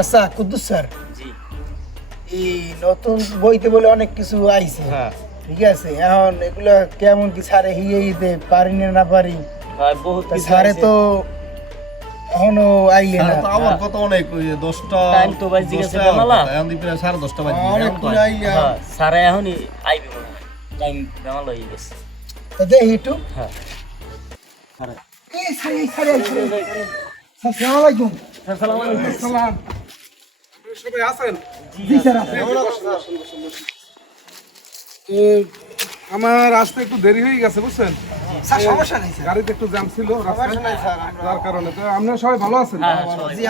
আচ্ছা কুদ্দুস স্যার। জি। এই নতুন বইতে বলে অনেক কিছু আইছে। হ্যাঁ। ঠিক আছে এখন এগুলা কেমন কি স্যারে হিয়ে দিতে পারি না না পারি? ভাই বহুত তা কিছু তো এখনও আইলে না। তো আমার কত অনেক ওই যে দশটা টাইম তো গেছে দশটা বেলা। এখন দি প্রায় সাড়ে দশটা বাজে অনেক এখন আইলে হ্যাঁ স্যারে এখনই আইবে টাইম বেমাল হয়ে গেছে। তা দেখি একটু। হ্যাঁ। আরে এই স্যার, এই স্যার আসসালামু আলাইকুম। আসসালামু আলাইকুম। সালাম। সবাই আছেন? জি স্যার আমার আসতে একটু দেরি হয়ে গেছে বুঝছেন? স্যার সমস্যা নেই স্যার। গাড়িতে একটু জ্যাম ছিল যার কারণে। তো আপনারা সবাই ভালো আছেন? হ্যাঁ,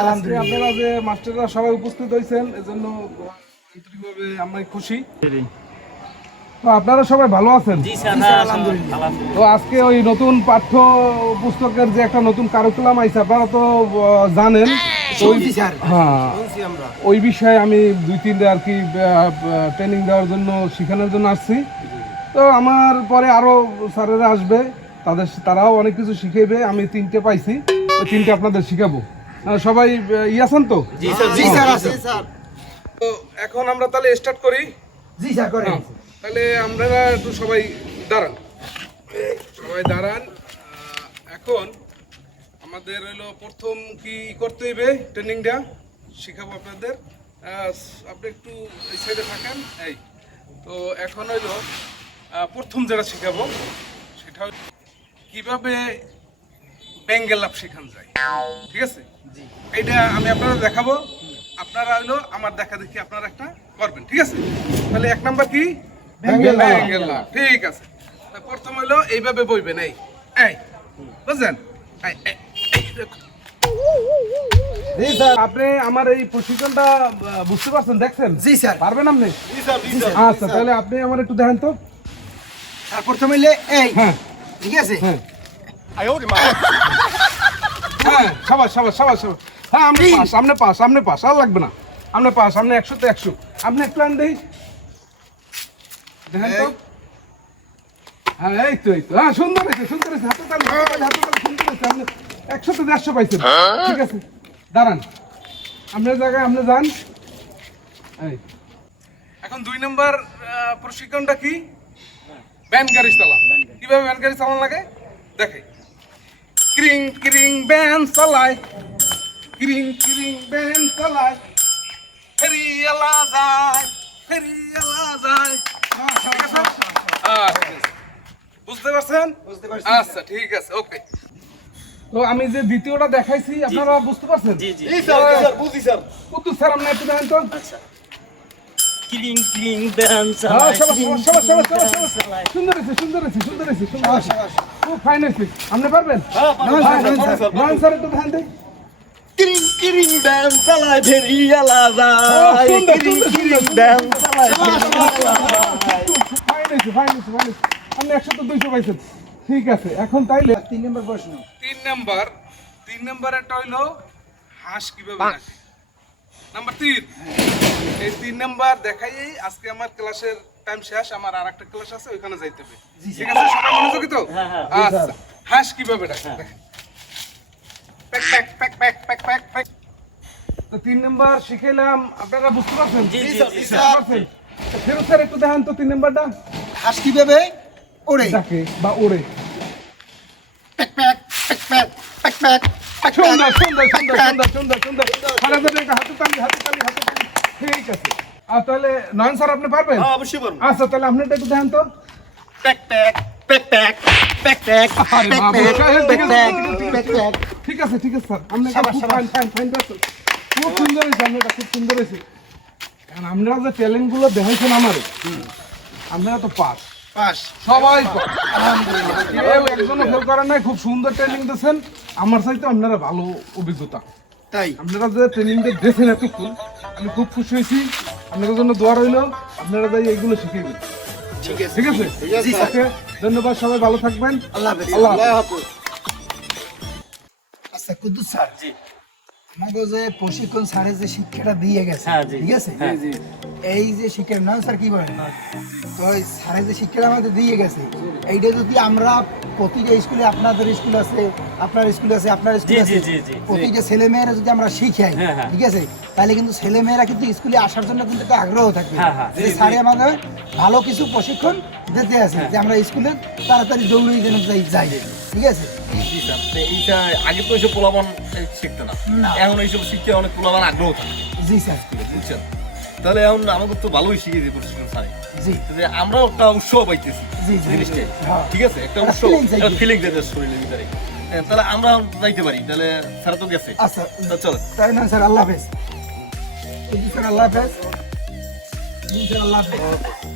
আলহামদুলিল্লাহ। আপনারা যে মাস্টাররা সবাই উপস্থিত হয়েছেন এজন্য আন্তরিকভাবে আমরা খুশি। তো আপনারা সবাই ভালো আছেন? জি স্যার হ্যাঁ আলহামদুলিল্লাহ। তো আজকে ওই নতুন পাঠ্য পুস্তকের যে একটা নতুন কারিকুলাম আইছে আপনারা তো জানেন। হ্যাঁ। ওই বিষয়ে আমি দুই তিনটা আর কি ট্রেনিং দেওয়ার জন্য শেখানোর জন্য আসছি। তো আমার পরে আরও স্যারেরা আসবে তাদের তারাও অনেক কিছু শিখাইবে আমি তিনটে পাইছি। ওই তিনটে আপনাদের শিখাবো। সবাই ই আছেন তো? জি স্যার আছে। তো এখন আমরা তাহলে স্টার্ট করি। জি স্যার করেন। তাহলে আমরা একটু সবাই দাঁড়ান। সবাই দাঁড়ান। আমাদের হলো প্রথম কি করতে হইবে ট্রেনিংটা? শিখাবো আপনাদের। আপনি একটু এই সাইডে থাকেন। এই তো এখন হইল প্রথম যেটা শিখাবো সেটা কীভাবে ব্যাঙ্গেল লাভ শেখানো যায়। ঠিক আছে? এইটা আমি আপনারা দেখাবো। আপনারা হইল আমার দেখা দেখি আপনারা একটা করবেন। ঠিক আছে? তাহলে এক নাম্বার কি? ব্যাঙ্গেল লাভ। ঠিক আছে। প্রথম হইল এইভাবে বইবেন এই এই বুঝলেন? এই। জি স্যার। আপনি আমার এই প্রশিক্ষণটা বুঝতে পারছেন দেখছেন? জি স্যার। পারবেন আপনি? আচ্ছা তাহলে আপনি আমার একটু দেখেন তো। আর প্রথমে এই। হ্যাঁ। ঠিক আছে? হ্যাঁ। হ্যাঁ সবাই সবাই সবাই সবাই হ্যাঁ আপনি পাস আপনি পাস আপনি পাস আর লাগবে না। আপনি পাস আপনি একশো তো একশো। আপনি একটু আন দেই। দেখেন তো। হ্যাঁ এই তো এই তো। হ্যাঁ সুন্দর হয়েছে সুন্দর হয়েছে। হাতে তালি হাতে তালি সুন্দর হয়েছে। আপনি একশো তো দেড়শো পাইছেন। ঠিক আছে দাঁড়ান। আপনার জায়গায় আপনি যান। এখন দুই নম্বর প্রশিক্ষণটা কি? ব্যান গাড়ি চালান। কীভাবে ব্যান গাড়ি চালান লাগে? দেখে। ক্রিং ক্রিং ব্যান চালায় ক্রিং ক্রিং ব্যান চালায় ফেরিয়ালা যায় ফেরিয়ালা যায় ঠিক আছে? আচ্ছা। বুঝতে পারছেন? বুঝতে পারছি। আচ্ছা ঠিক আছে ওকে। তো আমি যে দ্বিতীয়টা দেখাইছি আপনারা বুঝতে পারছেন? জি জি। কত স্যার আপনি একটু দেখেন তো? আচ্ছা। ক্লিং ক্লিং ব্যান চালায় সবাই, ক্লিং সবাই, সবাই, ক্লিং সবাই, ব্যান সবাই। চালায় সুন্দর হয়েছে সুন্দর হয়েছে সুন্দর হয়েছে সুন্দর হয়েছে। খুব ফাইন হয়েছে। আপনি পারবেন? নয় স্যার। স্যার একটু দেখেন ব্যান চালায় যায়। ব্যান চালায় ফাইন হয়েছে ফাইন হয়েছে ফাইন হয়েছে। আপনি একশো তো দুইশো পাইছেন। ঠিক আছে এখন তাইলে তিন নম্বর প্রশ্ন। তিন নাম্বার তিন নাম্বার একটা হইল হাঁস কীভাবে রাখে? নাম্বার তিন। এই তিন নাম্বার দেখাই আজকে আমার ক্লাসের টাইম শেষ আমার আর একটা ক্লাস আছে ওইখানে যাইতে হবে। ঠিক আছে সবাই মনোযোগী তো? হ্যাঁ, হ্যাঁ। আচ্ছা হাঁস কীভাবে রাখে? প্যাক pack pack pack pack pack pack. তো তিন নাম্বার শিখাইলাম আপনারা বুঝতে পারছেন? জি, জি, পারছেন? ফেরত স্যার একটু দেখান তো তিন নাম্বারটা। হাঁস কীভাবে ওরে ডাকে বা ওড়ে প্যাক pack pack pack pack pack প্যাক সুন্দর সুন্দর সুন্দর সুন্দর সুন্দর সুন্দর হাতে তালি হাতে তালি হাতে তালি ঠিক আছে আর তাহলে নয়ন স্যার আপনি পারবেন অবশ্যই পারব আচ্ছা তাহলে আপনি একটু দেখেন তো প্যাক প্যাক প্যাক প্যাক প্যাক প্যাক আরে বাবা, ঠিক আছে, ঠিক আছে স্যার আপনি। ফাইন ফাইন ফাইন খুব সুন্দর হয়েছে আপনারা খুব সুন্দর হয়েছে কারণ আপনারা যে ট্যালেন্টগুলো দেখাইছেন আমার আপনারা তো পাস পাস সবাই কেউ একজনও ফেল করেন নাই খুব সুন্দর ট্রেনিং দিয়েছেন। আমার চাইতে আপনারা ভালো অভিজ্ঞতা। তাই? আপনারা যে ট্রেনিংটা দিয়েছেন এতক্ষণ আমি খুব খুশি হয়েছি। আপনাদের জন্য দোয়া রইল আপনারা যাই এইগুলো শিখেবেন ঠিক আছে। ঠিক আছে? ওকে ধন্যবাদ সবাই ভালো থাকবেন। আল্লাহ হাফেজ। আল্লাহ হাফেজ। আচ্ছা কুদ্দুস স্যার। জি। আমাকে যে প্রশিক্ষণ স্যারে যে শিক্ষাটা দিয়ে গেছে হ্যাঁ, ঠিক আছে। এই যে শিক্ষা না স্যার কি বলেন তো স্যারে যে শিক্ষাটা আমাদের দিয়ে গেছে এইটা যদি আমরা প্রতিটা স্কুলে আপনাদের স্কুল আছে আপনার স্কুল আছে আপনার স্কুল আছে। প্রতিটা ছেলে মেয়েরা যদি আমরা শিখাই হ্যাঁ, হ্যাঁ। ঠিক আছে তাহলে কিন্তু ছেলে মেয়েরা কিন্তু স্কুলে আসার জন্য কিন্তু একটা আগ্রহ থাকবে। হ্যাঁ, হ্যাঁ। যে স্যারে আমাদের ভালো কিছু প্রশিক্ষণ দিতে আছে যে আমরা স্কুলে তাড়াতাড়ি দৌড়ে যেন যাই যাই। ঠিক আছে? আগে তো এইসব পোলাবান শিখতো না। এখন এইসব শিখতে অনেক পোলাবান আগ্রহ থাকে। জি স্যার। বুঝছেন? তাহলে এখন আমাদের তো ভালোই প্রশিক্ষণ স্যারে। জি। আমরাও একটা উৎসাহ পাইতেছি জিনিসটা হ্যাঁ। ঠিক আছে? একটা উৎসাহ ফিলিং শরীরের ভিতরে। হ্যাঁ, তাহলে আমরা যাইতে পারি। তাহলে স্যার তো গেছে। আচ্ছা। চলো। তাই না স্যার আল্লাহ হাফেজ। জি স্যার আল্লাহ হাফেজ জি স্যার আল্লাহ হাফেজ